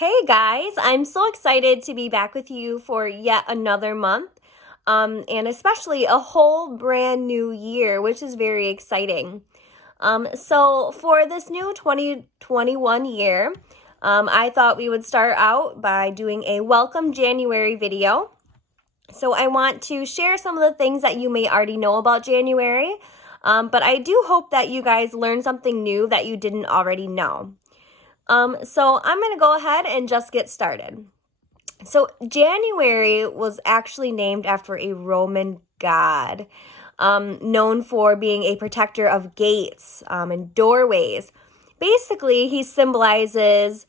Hey guys, I'm so excited to be back with you for yet another month, and especially a whole brand new year, which is very exciting. So for this new 2021 year, I thought we would start out by doing a welcome January video. So I want to share some of the things that you may already know about January, but I do hope that you guys learn something new that you didn't already know. So I'm going to go ahead and just get started. So January was actually named after a Roman god, known for being a protector of gates and doorways. Basically, he symbolizes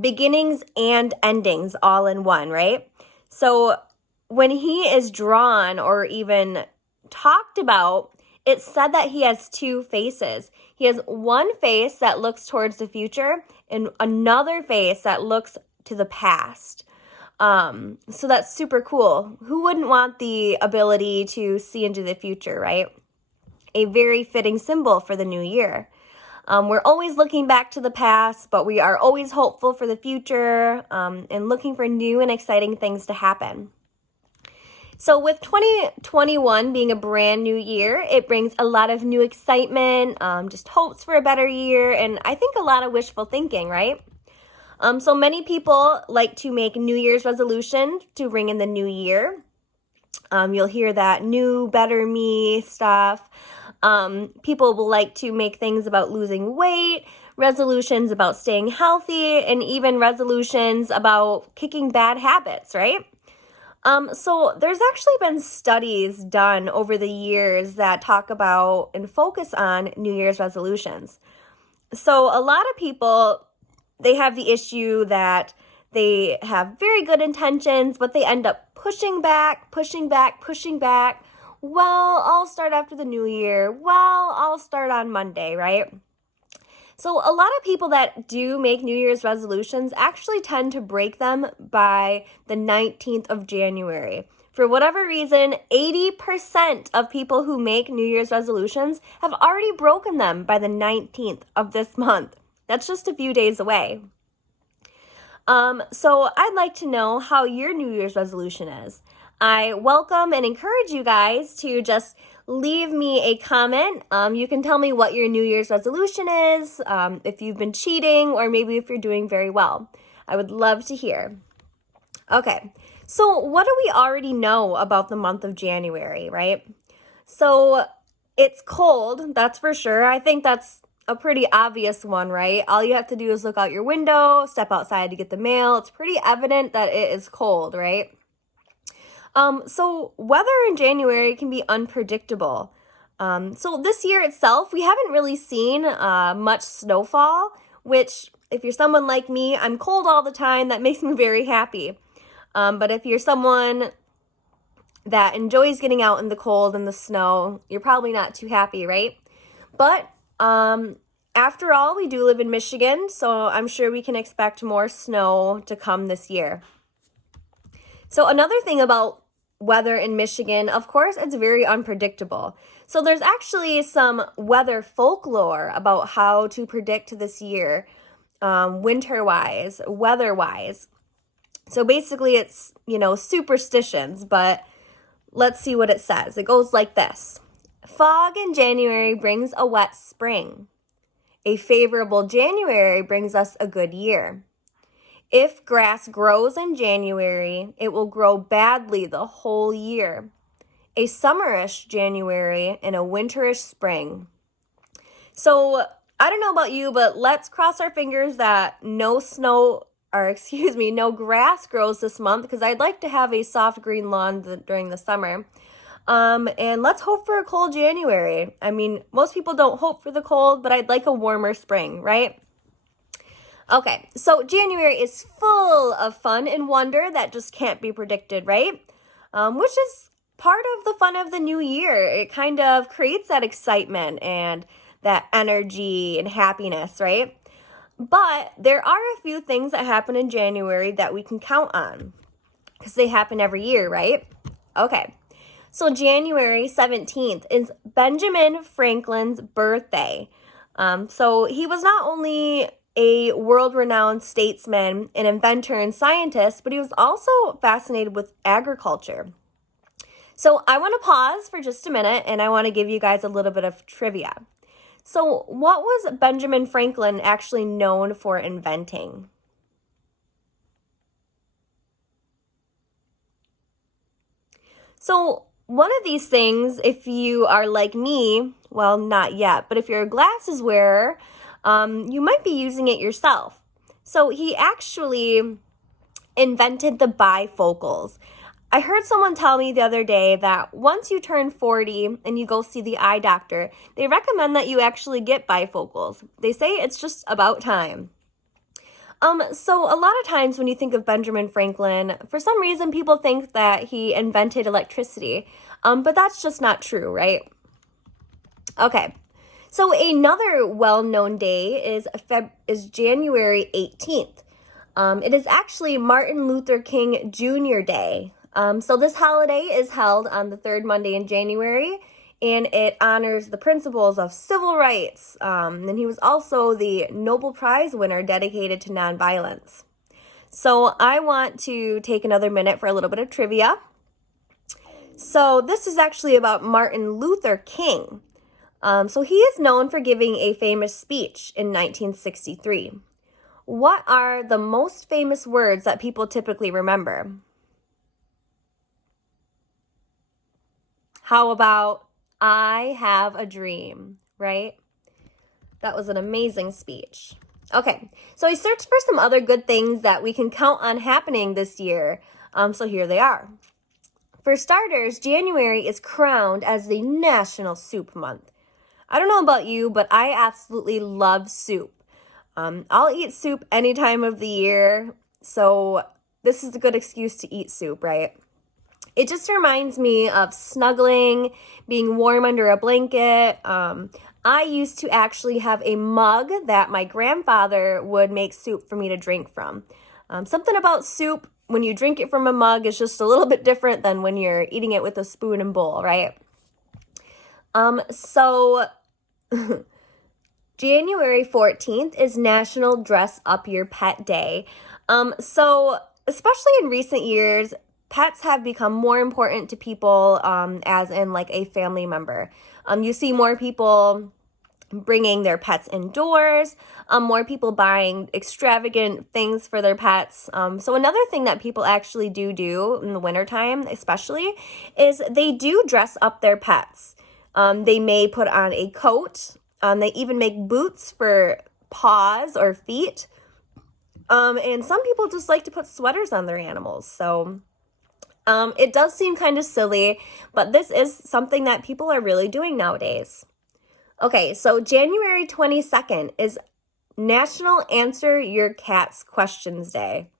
beginnings and endings all in one, right? So when he is drawn or even talked about, it's said that he has two faces. He has one face that looks towards the future and another face that looks to the past. So that's super cool. Who wouldn't want the ability to see into the future, right? A very fitting symbol for the new year. We're always looking back to the past, but we are always hopeful for the future and looking for new and exciting things to happen. So with 2021 being a brand new year, it brings a lot of new excitement, just hopes for a better year, and I think a lot of wishful thinking, right? So many people like to make New Year's resolutions to ring in the new year. You'll hear that new, better me stuff. People will like to make things about losing weight, resolutions about staying healthy, and even resolutions about kicking bad habits, right? So there's actually been studies done over the years that talk about and focus on New Year's resolutions. So a lot of people, they have the issue that they have very good intentions, but they end up pushing back. Well, I'll start after the new year. Well, I'll start on Monday, right? So a lot of people that do make New Year's resolutions actually tend to break them by the 19th of January. For whatever reason, 80% of people who make New Year's resolutions have already broken them by the 19th of this month. That's just a few days away. So I'd like to know how your New Year's resolution is. I welcome and encourage you guys to just leave me a comment. You can tell me what your New Year's resolution is, if you've been cheating, or maybe if you're doing very well. I would love to hear. Okay, so what do we already know about the month of January, right? So it's cold, that's for sure. I think that's a pretty obvious one, right? All you have to do is look out your window, step outside to get the mail. It's pretty evident that it is cold, right? So weather in January can be unpredictable. So this year itself, we haven't really seen much snowfall, which if you're someone like me, I'm cold all the time. That makes me very happy. But if you're someone that enjoys getting out in the cold and the snow, you're probably not too happy, right? But after all, we do live in Michigan, so I'm sure we can expect more snow to come this year. So another thing about weather in Michigan, of course, it's very unpredictable. So there's actually some weather folklore about how to predict this year, winter-wise, weather-wise. So basically it's, superstitions, but let's see what it says. It goes like this. Fog in January brings a wet spring. A favorable January brings us a good year. If grass grows in January, it will grow badly the whole year. A summerish January and a winterish spring. So I don't know about you, but let's cross our fingers that no grass grows this month, because I'd like to have a soft green lawn during the summer. And let's hope for a cold January. I mean, most people don't hope for the cold, but I'd like a warmer spring, right? Okay, so January is full of fun and wonder that just can't be predicted, right? Which is part of the fun of the new year. It kind of creates that excitement and that energy and happiness, right? But there are a few things that happen in January that we can count on, because they happen every year, right? Okay, so January 17th is Benjamin Franklin's birthday. So he was not only a world-renowned statesman, an inventor, and scientist, but he was also fascinated with agriculture. So I want to pause for just a minute, and I want to give you guys a little bit of trivia. So what was Benjamin Franklin actually known for inventing? So one of these things, if you are like me, well, not yet, but if you're a glasses wearer, you might be using it yourself. So he actually invented the bifocals. I heard someone tell me the other day that once you turn 40 and you go see the eye doctor, they recommend that you actually get bifocals. They say it's just about time. So a lot of times when you think of Benjamin Franklin, for some reason people think that he invented electricity, but that's just not true, right? Okay, so another well-known day is January 18th. It is actually Martin Luther King Jr. Day. So this holiday is held on the third Monday in January, and it honors the principles of civil rights. And he was also the Nobel Prize winner dedicated to nonviolence. So I want to take another minute for a little bit of trivia. So this is actually about Martin Luther King. So he is known for giving a famous speech in 1963. What are the most famous words that people typically remember? How about I have a dream, right? That was an amazing speech. Okay, so I searched for some other good things that we can count on happening this year. So here they are. For starters, January is crowned as the National Soup Month. I don't know about you, but I absolutely love soup. I'll eat soup any time of the year, so this is a good excuse to eat soup, right? It just reminds me of snuggling, being warm under a blanket. I used to actually have a mug that my grandfather would make soup for me to drink from. Something about soup, when you drink it from a mug, is just a little bit different than when you're eating it with a spoon and bowl, right? So January 14th is National Dress Up Your Pet Day. So especially in recent years, pets have become more important to people, as in like a family member. You see more people bringing their pets indoors, more people buying extravagant things for their pets. So another thing that people actually do in the wintertime especially is they do dress up their pets. They may put on a coat. They even make boots for paws or feet. And some people just like to put sweaters on their animals. So it does seem kind of silly, but this is something that people are really doing nowadays. Okay, so January 22nd is National Answer Your Cat's Questions Day.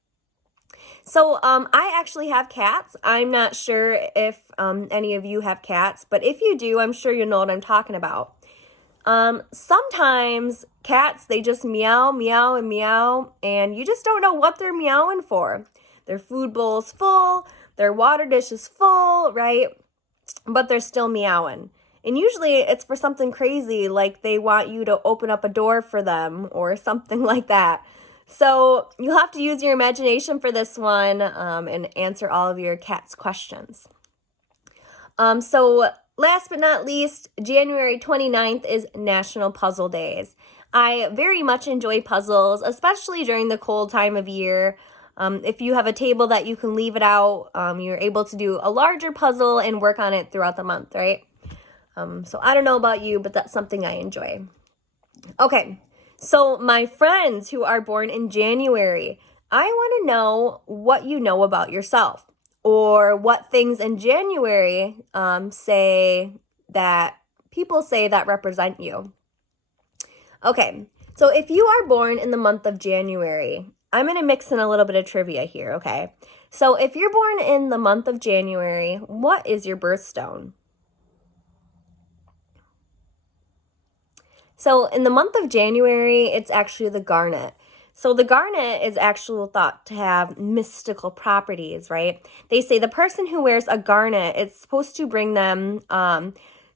So I actually have cats. I'm not sure if any of you have cats, but if you do, I'm sure you know what I'm talking about. Sometimes cats, they just meow, meow, and meow, and you just don't know what they're meowing for. Their food bowl's full, their water dish is full, right? But they're still meowing. And usually it's for something crazy, like they want you to open up a door for them or something like that. So you'll have to use your imagination for this one, and answer all of your cat's questions. So last but not least, January 29th is National Puzzle Days. I very much enjoy puzzles, especially during the cold time of year. If you have a table that you can leave it out, you're able to do a larger puzzle and work on it throughout the month, right? So I don't know about you, but that's something I enjoy. Okay, so my friends who are born in January, I want to know what you know about yourself, or what things in January people say that represent you. Okay, so if you are born in the month of January, I'm going to mix in a little bit of trivia here, okay? So if you're born in the month of January, what is your birthstone? So in the month of January, it's actually the garnet. So the garnet is actually thought to have mystical properties, right? They say the person who wears a garnet, it's supposed to bring them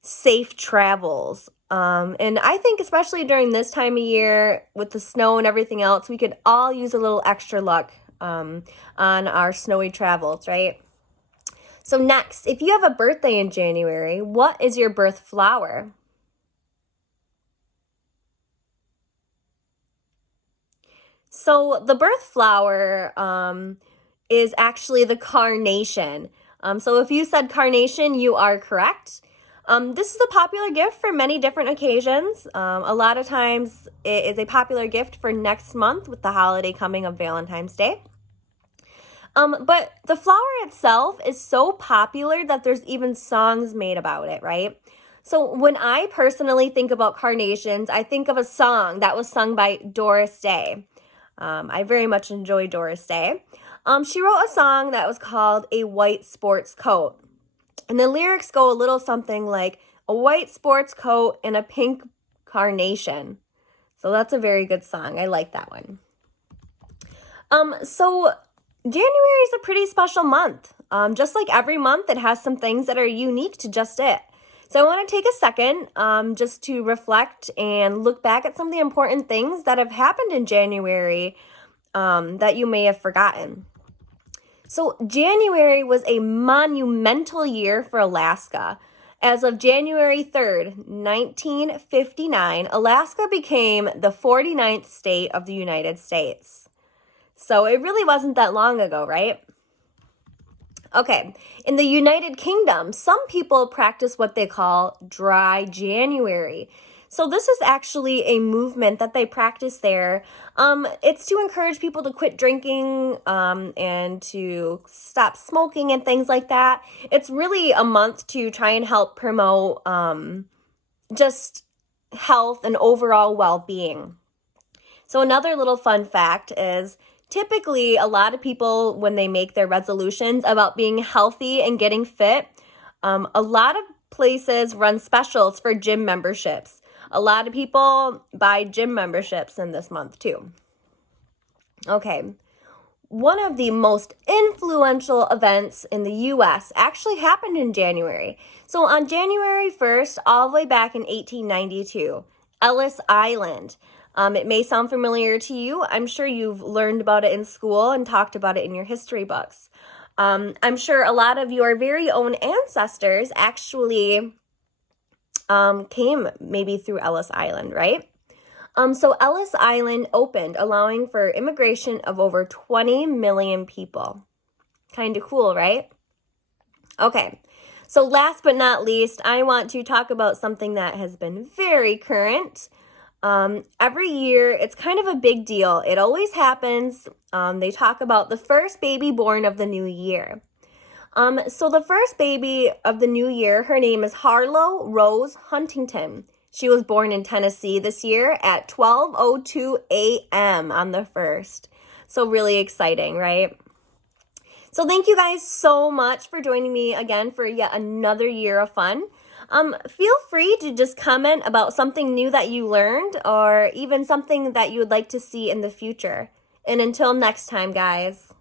safe travels, And I think especially during this time of year with the snow and everything else, we could all use a little extra luck on our snowy travels, right? So next, if you have a birthday in January, what is your birth flower? So the birth flower is actually the carnation. So if you said carnation, you are correct. This is a popular gift for many different occasions. A lot of times it is a popular gift for next month with the holiday coming of Valentine's Day. But the flower itself is so popular that there's even songs made about it, right? So when I personally think about carnations, I think of a song that was sung by Doris Day. I very much enjoy Doris Day. She wrote a song that was called A White Sports Coat. And the lyrics go a little something like, a white sports coat and a pink carnation. So that's a very good song. I like that one. So January is a pretty special month. Just like every month, it has some things that are unique to just it. So I want to take a second just to reflect and look back at some of the important things that have happened in January that you may have forgotten. So January was a monumental year for Alaska. As of January 3rd, 1959, Alaska became the 49th state of the United States. So it really wasn't that long ago, right? Okay, in the United Kingdom, some people practice what they call dry January. So this is actually a movement that they practice there. It's to encourage people to quit drinking and to stop smoking and things like that. It's really a month to try and help promote just health and overall well-being. So another little fun fact is typically a lot of people, when they make their resolutions about being healthy and getting fit, a lot of places run specials for gym memberships. A lot of people buy gym memberships in this month too. Okay, one of the most influential events in the U.S. actually happened in January. So on January 1st, all the way back in 1892, Ellis Island. It may sound familiar to you. I'm sure you've learned about it in school and talked about it in your history books. I'm sure a lot of your very own ancestors actually came maybe through Ellis Island, right? So Ellis Island opened, allowing for immigration of over 20 million people. Kind of cool, right? Okay, so last but not least, I want to talk about something that has been very current. Every year, it's kind of a big deal. It always happens. They talk about the first baby born of the new year. So the first baby of the new year, her name is Harlow Rose Huntington. She was born in Tennessee this year at 12:02 a.m. on the 1st. So really exciting, right? So thank you guys so much for joining me again for yet another year of fun. Feel free to just comment about something new that you learned or even something that you would like to see in the future. And until next time, guys.